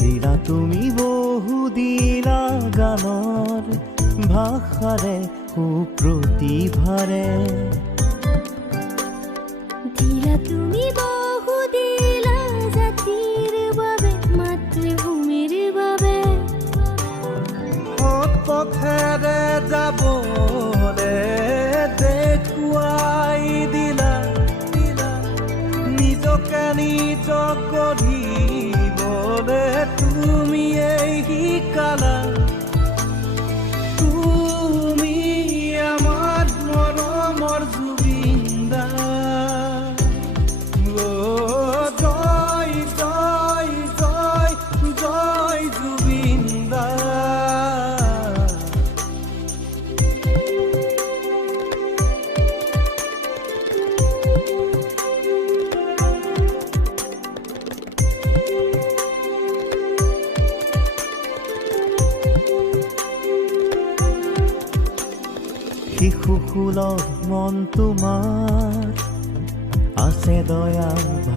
দিলা তুমি বহু দিলা গানৰ ভাষাৰে সুপ্ৰতিভাৰে দিলা তুমি বহু দিলা জাতিৰ বাবে মাতৃভূমিৰ বাবে সৎ পথেৰে যাবলে দেখুৱাই দিলা নিজকে নিজক গঢ়িবলে তুমিয়েই শিকালা তুমি আমাৰ মৰমৰ জুবিন দা জয় জয় জয় জয় জুবিন দা শিশুসুলভ মন তোমাৰ আছে দয়া